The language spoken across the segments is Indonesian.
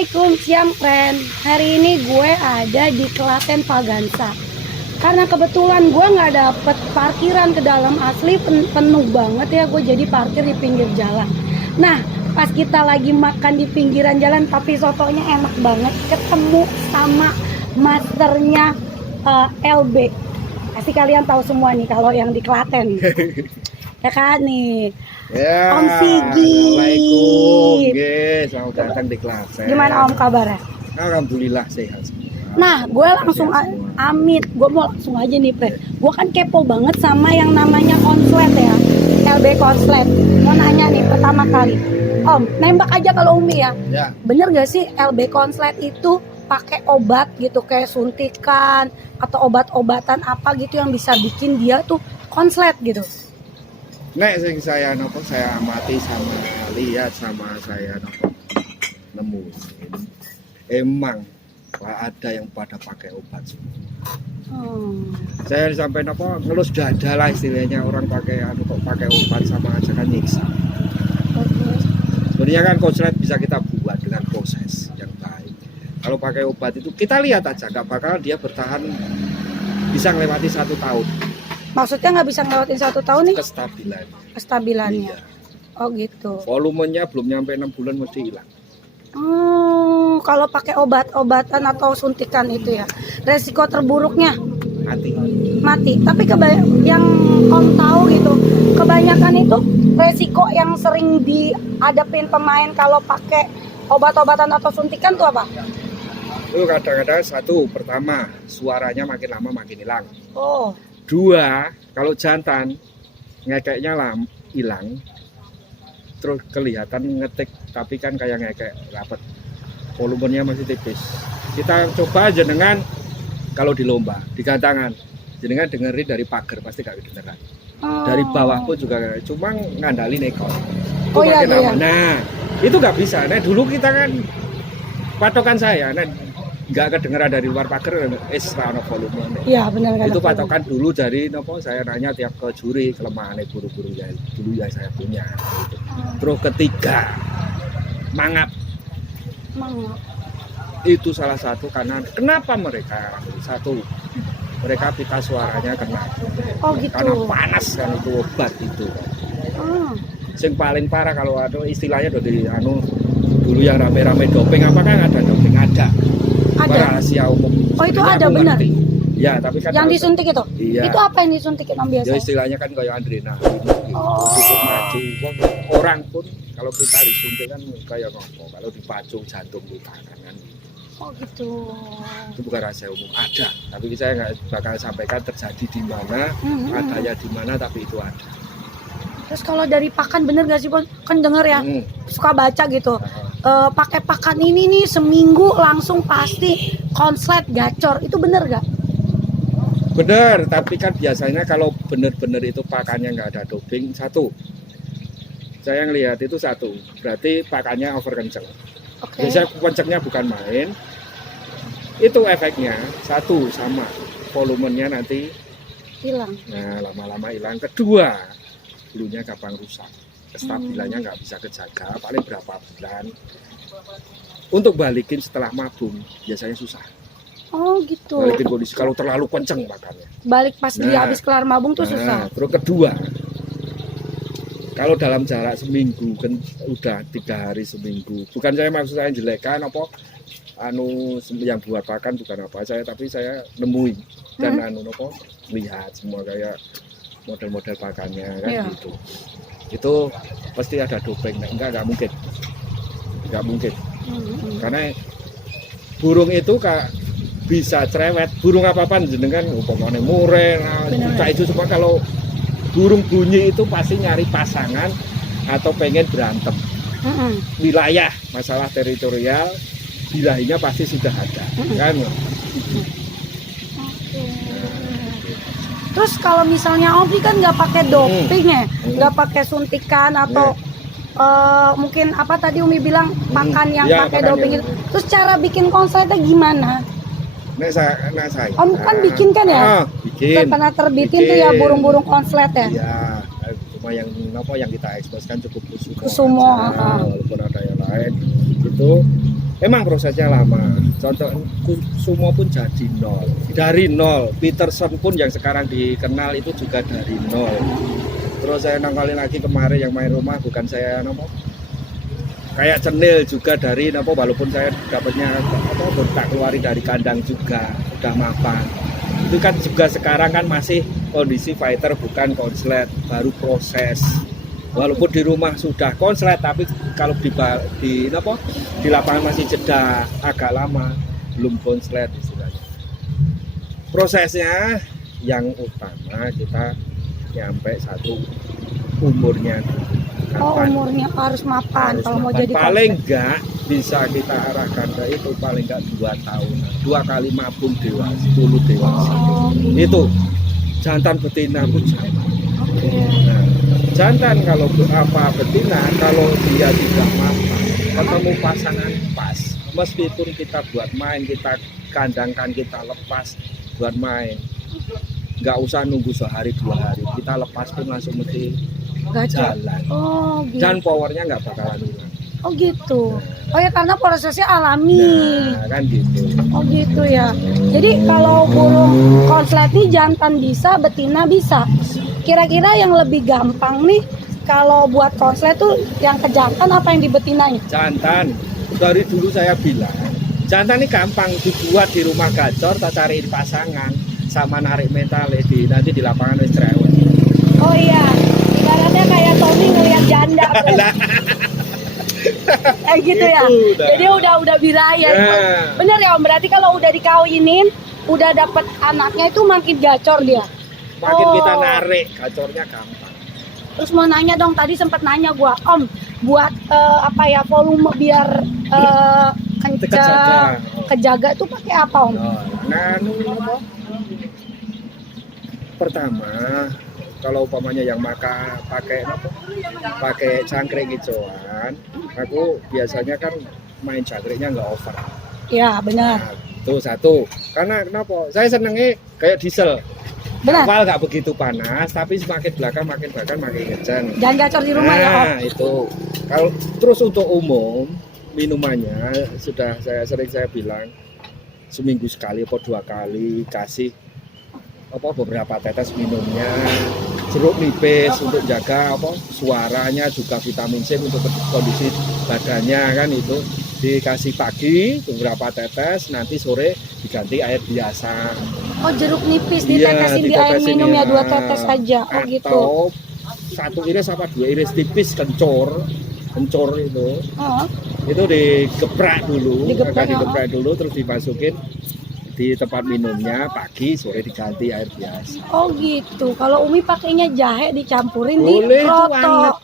Assalamualaikum, siang friend. Hari ini gue ada di Klaten Vagansa. Karena kebetulan gue nggak dapet parkiran ke dalam, asli penuh banget ya, gue jadi parkir di pinggir jalan. Nah, pas kita lagi makan di pinggiran jalan, tapi sotonya enak banget, ketemu sama masternya LB. Pasti kalian tahu semua nih kalau yang di Klaten. Ya kan nih. Ya, Om Sigi. Assalamualaikum, guys. Selamat datang di Klaten. Gimana Om kabarnya? Alhamdulillah sehat. Nah, gue langsung amit. Gue mau langsung aja nih, Pre. Gue kan kepo banget sama yang namanya konslet ya, LB konslet. Mau nanya nih pertama kali, Om, nembak aja kalau Umi ya. Ya. Bener gak sih LB konslet itu pakai obat gitu, kayak suntikan atau obat-obatan apa gitu yang bisa bikin dia tuh konslet gitu? Nek sing saya nopo saya amati sama lihat sama saya nopo nemu. Emang ada yang pada pakai obat. Saya sampai nopo ngelus dada lah istilahnya, orang pakai kok pakai obat sama aja kan nyiksa. Sebenarnya kan konslet bisa kita buat dengan proses yang baik. Kalau pakai obat itu kita lihat aja, nggak bakal dia bertahan bisa melewati 1 tahun. Maksudnya nggak bisa ngelewatin 1 tahun nih? Kestabilannya. Iya. Oh gitu. Volumenya belum nyampe 6 bulan mesti hilang. Kalau pakai obat-obatan atau suntikan itu ya, resiko terburuknya mati. Tapi yang Om tahu gitu, kebanyakan itu resiko yang sering dihadapin pemain kalau pakai obat-obatan atau suntikan tuh apa? Itu kadang-kadang satu, pertama suaranya makin lama makin hilang. Oh. 2, kalau jantan ngekeknya hilang, terus kelihatan ngetik tapi kan kayak ngekek rapet, volumenya masih tipis. Kita coba jenengan kalau di lomba di gantangan, jenengan dengerin dari pagar pasti gak kedengeran. Dari bawah pun juga cuma ngandalin ekor. Itu iya, makin lama. iya. Nah itu nggak bisa. Nah dulu kita kan patokan saya, nah nggak kedengeran dari luar pagar, rano volume. Iya benar kan. Itu patokan dulu dari nopo, saya nanya tiap ke juri kelemahannya guru-guru ya dulu yang saya punya. Gitu. Terus ketiga, mangap. Itu salah satu karena kenapa mereka mereka pita suaranya kena. Oh gitu. Karena panas kan itu obat itu. Yang paling parah kalau ada istilahnya dari dulu yang rame-rame doping, apa kan ada doping ada. Rahasia umum. Oh itu ada benar. Ya tapi kan yang disuntik itu. Iya. Itu apa yang disuntikin Om biasa? Ya istilahnya kan kayak adrenalin gitu. Untuk maju orang pun kalau kita disuntik kan kayak ngopo, kalau dipacu jantung kita kan. Oh gitu. Itu bukan rahasia umum, ada. Tapi saya nggak bakal sampaikan terjadi di mana, adanya di mana, tapi itu ada. Terus kalau dari pakan bener gak sih Bang? Kan denger ya, suka baca gitu. Pakai pakan ini nih seminggu langsung pasti konslet gacor, itu bener gak? Bener, tapi kan biasanya kalau bener-bener itu pakannya nggak ada doping, satu. Saya ngelihat itu satu, berarti pakannya over kenceng. Biasanya kencengnya bukan main. Itu efeknya satu sama volumenya nanti hilang. Nah lama-lama hilang. Kedua, bulunya gampang rusak, kestabilannya nggak bisa kejaga, paling berapa bulan. Untuk balikin setelah mabung biasanya susah. Oh gitu. Balikin kondisi kalau terlalu kenceng makannya. Balik pas dia habis kelar mabung tuh susah. Terus kedua, kalau dalam jarak seminggu kan udah 3 hari seminggu. Bukan saya maksud saya jelekkan apa yang buat pakan bukan apa saya, tapi saya nemuin dan lihat semua kayak model-model pakannya kan gitu. Itu pasti ada doping. Enggak mungkin. Karena burung itu bisa cerewet, burung apa-apa jenengan umpamane muren, itu semua kalau burung bunyi itu pasti nyari pasangan atau pengen berantem. Wilayah, masalah teritorial, birahinya pasti sudah ada, kan? Terus kalau misalnya Ovi kan nggak pakai doping ya, nggak pakai suntikan atau mungkin apa tadi Umi bilang pakan yang pakai doping itu. Terus cara bikin konsletnya gimana? Saya. Om kan bikin kan ya? Bikin. Pernah terbitin tuh ya burung-burung konslet ya? Iya, cuma yang kita ekspos kan cukup Kusumo. Kusumo. Walaupun ada yang lain, itu Memang prosesnya lama. Contoh Kusumo pun jadi nol, dari nol. Peterson pun yang sekarang dikenal itu juga dari nol. Terus saya nangkalin lagi kemarin yang main rumah, bukan saya nopo. Kayak cenil juga dari nopo, walaupun saya dapatnya apa tak keluarin dari kandang juga, udah mapan. Itu kan juga sekarang kan masih kondisi fighter bukan konslet, baru proses. Walaupun di rumah sudah konslet, tapi kalau di lapangan masih jeda agak lama, belum konslet istilahnya. Prosesnya yang utama kita nyampe satu umurnya. Oh, umurnya harus mapan Harus kalau mau mapan. jadi Paling konslet. enggak bisa kita arahkan ke itu paling enggak 2 tahun, 2 kali mabung dewasa, dulu dewasa. Oh, Itu jantan betina pun sama. oke. Nah, jantan kalau betina kalau dia tidak mapan, ketemu pasangan pas, meskipun kita buat main, kita kandangkan, kita lepas buat main, nggak usah nunggu sehari 2 hari, kita lepas pun langsung mesti Gacor. jalan Oh, gitu. dan powernya nggak bakalan hilang. Oh, gitu. Oh ya, karena prosesnya alami. Nah kan gitu. Oh, gitu ya. Jadi kalau burung konslet nih jantan bisa, betina bisa. Kira-kira yang lebih gampang nih kalau buat konslet tuh yang ke jantan apa yang di betinanya? Jantan dari dulu saya bilang jantan ini gampang dibuat di rumah gacor, tak cariin pasangan sama narik mental nanti di lapangan wis cerewet. Oh iya, ibaratnya kayak Tommy ngelihat janda. Bro. Lah, Gitu ya. itu dah. Jadi udah biraya. Nah. Bener ya Om, berarti kalau udah dikawinin, udah dapet anaknya itu makin gacor dia. Makin Oh. kita narik gacornya gampang. Terus mau nanya dong, tadi sempat nanya gua, Om, buat apa ya volume biar kencang, kejaga tuh pakai apa Om? Nah, pertama kalau umpamanya yang pakai cangkrik hijauan, aku biasanya kan main cangkriknya nggak over. Ya benar, Nah, itu satu. Karena kenapa? Saya senengnya kayak diesel. benar. Awal nggak begitu panas, tapi semakin belakang makin kencang. Jangan gacor di rumah ya Om. Nah, itu. Kalau terus untuk umum minumannya sudah saya bilang seminggu sekali atau 2 kali kasih beberapa tetes minumnya, jeruk nipis untuk jaga suaranya, juga vitamin C untuk kondisi badannya kan, itu dikasih pagi beberapa tetes, nanti sore diganti air biasa. Oh, jeruk nipis Iya, ditetesin di air ditetesin minum ya, ya. 2 tetes saja. Oh gitu. Atau 1 iris apa 2 iris tipis kencur itu Oh, digeprek dulu, Digeprek, agak digeprek dulu, terus dimasukin di tempat minumnya, pagi sore diganti air biasa. oh gitu. Kalau Umi pakainya jahe dicampurin Boleh, di itu kroto. anget.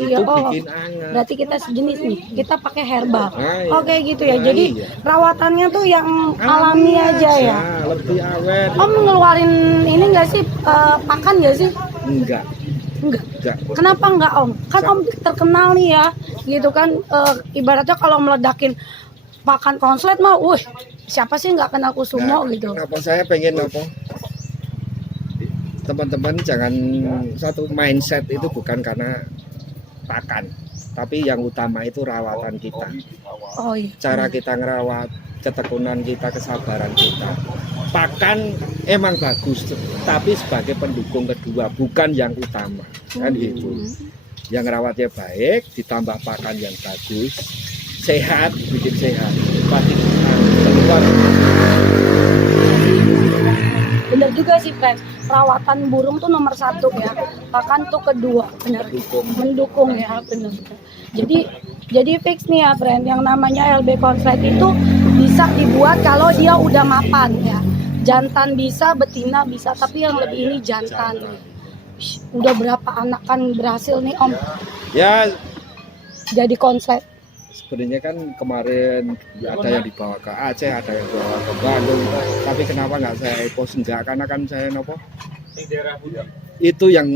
Iya, Itu oh. bikin anget. Berarti kita sejenis nih. Kita pakai herbal. Nah, iya. Oke gitu ya. Nah, Jadi iya. perawatannya tuh yang alami aja ya. Lebih awet. Om ngeluarin ini enggak sih pakan enggak sih? Enggak. Enggak. Kenapa enggak Om? Kan Om terkenal nih ya. Gitu kan ibaratnya kalau meledakin pakan konslet mah, siapa sih nggak kenal Kusumo gitu. Apa saya pengen teman-teman jangan satu mindset itu bukan karena pakan, tapi yang utama itu rawatan kita. Oh iya. Cara kita ngerawat, ketekunan kita, kesabaran kita. Pakan emang bagus, tapi sebagai pendukung kedua, bukan yang utama. Kan gitu. Yang rawatnya baik, ditambah pakan yang bagus, sehat, bikin sehat. Pasti keluar. Bener juga sih Pren, perawatan burung tuh nomor 1 ya, pakan tuh kedua, bener. Mendukung ya, bener. Jadi fix nih ya Pren, yang namanya LB Konslet itu bisa dibuat kalau dia udah mapan ya. Jantan bisa, betina bisa, tapi yang lebih ini jantan. Udah berapa anakan berhasil nih Om Ya, jadi konslet? sebenarnya kan kemarin ada yang dibawa ke Aceh, ada yang dibawa ke Bandung, tapi kenapa nggak saya post? Enggak, karena kan saya itu yang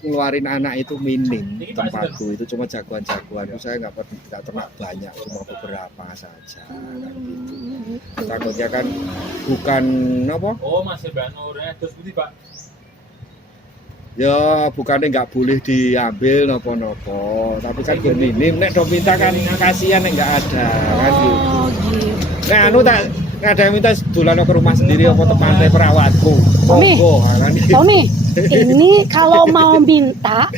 ngeluarin anak itu minim tempatku, itu cuma jagoan-jagoan, saya nggak ternak banyak, cuma beberapa saja kan gitu. Takutnya kan bukan masih banyak terus putih Pak. ya bukannya nggak boleh diambil nopo-nopo, tapi kan minim, nek do minta kan kasihan nek nggak ada kan gitu. Oh Nah, anu tak nggak ada yang minta dolan ke rumah sendiri apa ke pantai perawatku. Tommy. Monggo, ngene. Tommy, ini kalau mau minta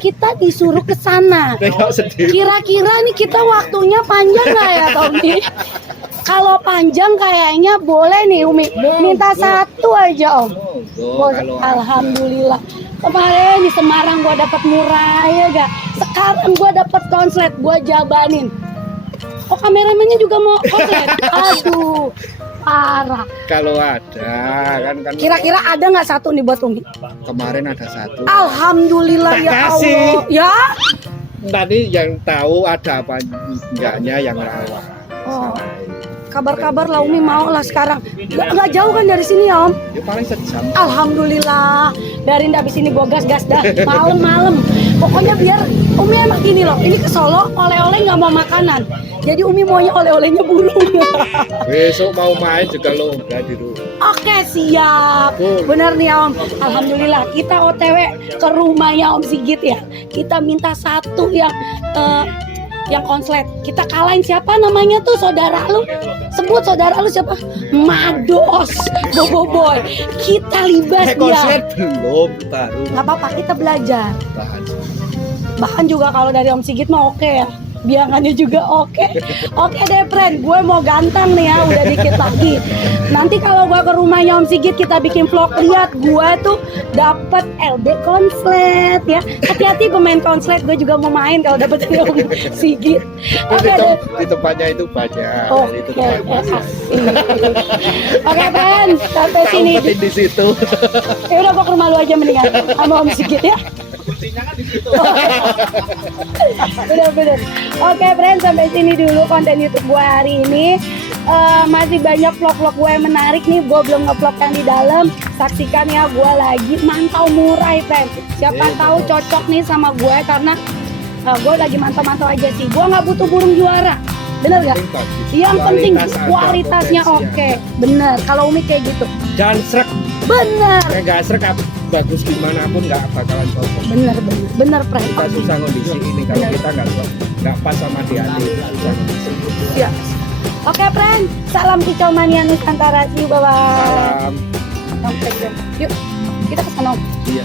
kita disuruh ke sana. Tengok sendiri. Kira-kira nih kita waktunya panjang nggak ya Tommy? Kalau panjang kayaknya boleh nih Umi minta satu aja Om. Monggo, kalau Alhamdulillah. Kemarin di Semarang gua dapat murah ya gak. Sekarang gua dapat konslet, gua jabanin. Oh kameramennya juga mau konslet. Aduh, parah. kalau ada kan Kira-kira ada nggak satu nih buat Umi? kemarin ada satu. Alhamdulillah ya Makasih. Allah. Ya. Tadi yang tahu ada apa enggaknya yang rawat. Oh. Kabar-kabar lah Umi mau lah sekarang. Nggak jauh kan dari sini ya Om? Ya paling sejam. Alhamdulillah. Dari habis ini gua gas-gas dah malam-malam. Pokoknya biar Umi emang gini loh. Ini ke Solo oleh-oleh nggak mau makanan. Jadi Umi maunya oleh-olehnya burung. Besok mau main juga lomba di rumah. Oke siap. Bener nih Om. Alhamdulillah kita OTW ke rumahnya Om Sigit ya. Kita minta satu yang konslet. Kita kalahin siapa namanya tuh saudara lu? Sebut saudara lu siapa? Mados, Bobo Boy. Kita libas dia. Konslet belum baru Nggak apa-apa, kita belajar. bahan. Bahan juga kalau dari Om Sigit mah oke ya. Biangannya juga oke. Oke deh friend, gue mau ganteng nih ya, udah dikit lagi. Nanti kalau gue ke rumahnya Om Sigit kita bikin vlog, lihat gue tuh dapat LB konslet ya. Hati-hati pemain konslet, gue juga mau main kalau dapet dari Om Sigit. Oke deh. Di tempatnya itu banyak. Oke, Itu tempatnya asik. Oke friend, sampai sini. Umpetin di situ. Ya udah gua ke rumah lu aja mendingan sama Om Sigit ya. Buktinya kan di situ. Bener-bener. Oke friend, sampai sini dulu konten YouTube gue hari ini. Masih banyak vlog-vlog gue yang menarik nih. Gue belum nge-vlog yang di dalam. Saksikan ya, gue lagi mantau murai friend. Siapa tahu cocok nih sama gue karena gue lagi mantau-mantau aja sih. Gue nggak butuh burung juara. Bener gak? Yang penting kualitasnya oke. Bener. Kalau Umi kayak gitu. Jangan srek. Bener. Nggak srek bagus gimana pun nggak bakalan cocok. Bener friend. Kita susah kondisi ini kalau kita nggak pas sama dia susah kondisi. Ya. Oke friend, salam kicau mania Nusantara. See you, bye bye. Salam. Yuk, kita ke sana. Iya.